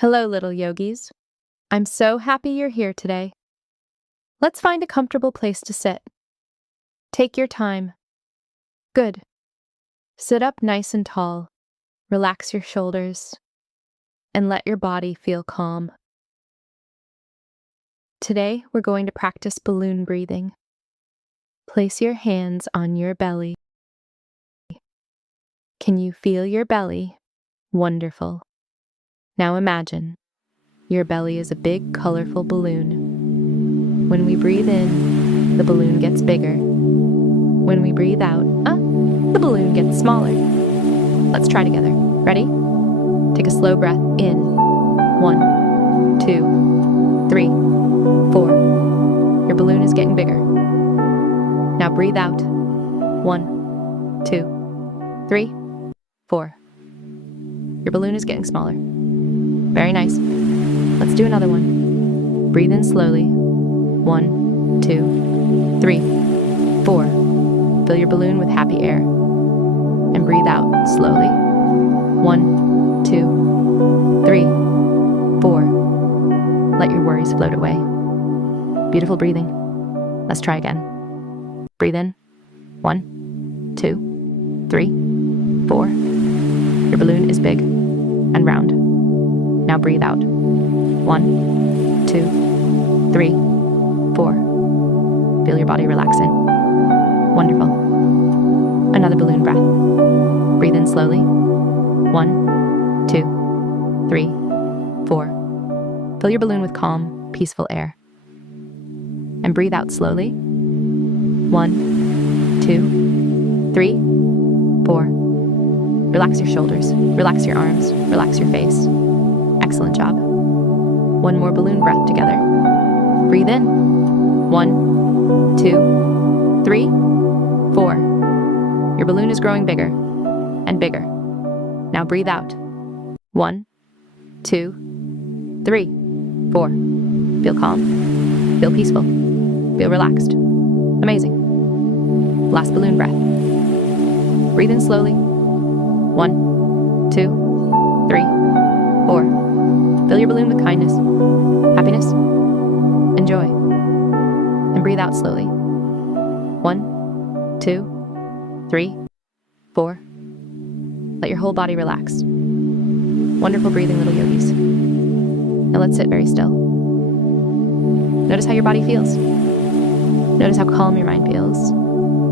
Hello, little yogis. I'm so happy you're here today. Let's find a comfortable place to sit. Take your time. Good. Sit up nice and tall. Relax your shoulders and let your body feel calm. Today, we're going to practice balloon breathing. Place your hands on your belly. Can you feel your belly? Wonderful. Now imagine your belly is a big, colorful balloon. When we breathe in, the balloon gets bigger. When we breathe out, the balloon gets smaller. Let's try together. Ready? Take a slow breath in. 1, 2, 3, 4. Your balloon is getting bigger. Now breathe out. 1, 2, 3, 4. Your balloon is getting smaller. Very nice. Let's do another one. Breathe in slowly. 1, 2, 3, 4. Fill your balloon with happy air. And breathe out slowly. 1, 2, 3, 4. Let your worries float away. Beautiful breathing. Let's try again. Breathe in. 1, 2, 3, 4. Your balloon is big and round. Now breathe out. 1, 2, 3, 4. Feel your body relaxing. Wonderful. Another balloon breath. Breathe in slowly. 1, 2, 3, 4. Fill your balloon with calm, peaceful air. And breathe out slowly. 1, 2, 3, 4. Relax your shoulders, relax your arms, relax your face. Excellent job. One more balloon breath together. Breathe in. 1, 2, 3, 4. Your balloon is growing bigger and bigger. Now breathe out. 1, 2, 3, 4. Feel calm. Feel peaceful. Feel relaxed. Amazing. Last balloon breath. Breathe in slowly. 1, 2, 3, 4. Fill your balloon with kindness, happiness, and joy. And breathe out slowly. 1, 2, 3, 4. Let your whole body relax. Wonderful breathing, little yogis. Now let's sit very still. Notice how your body feels. Notice how calm your mind feels.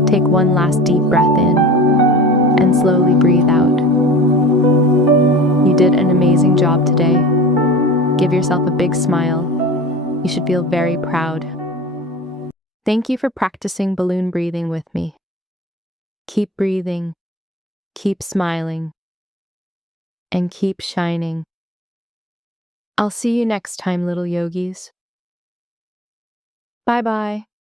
Take one last deep breath in and slowly breathe out. You did an amazing job today. Give yourself a big smile. You should feel very proud. Thank you for practicing balloon breathing with me. Keep breathing, keep smiling, and keep shining. I'll see you next time, little yogis. Bye-bye.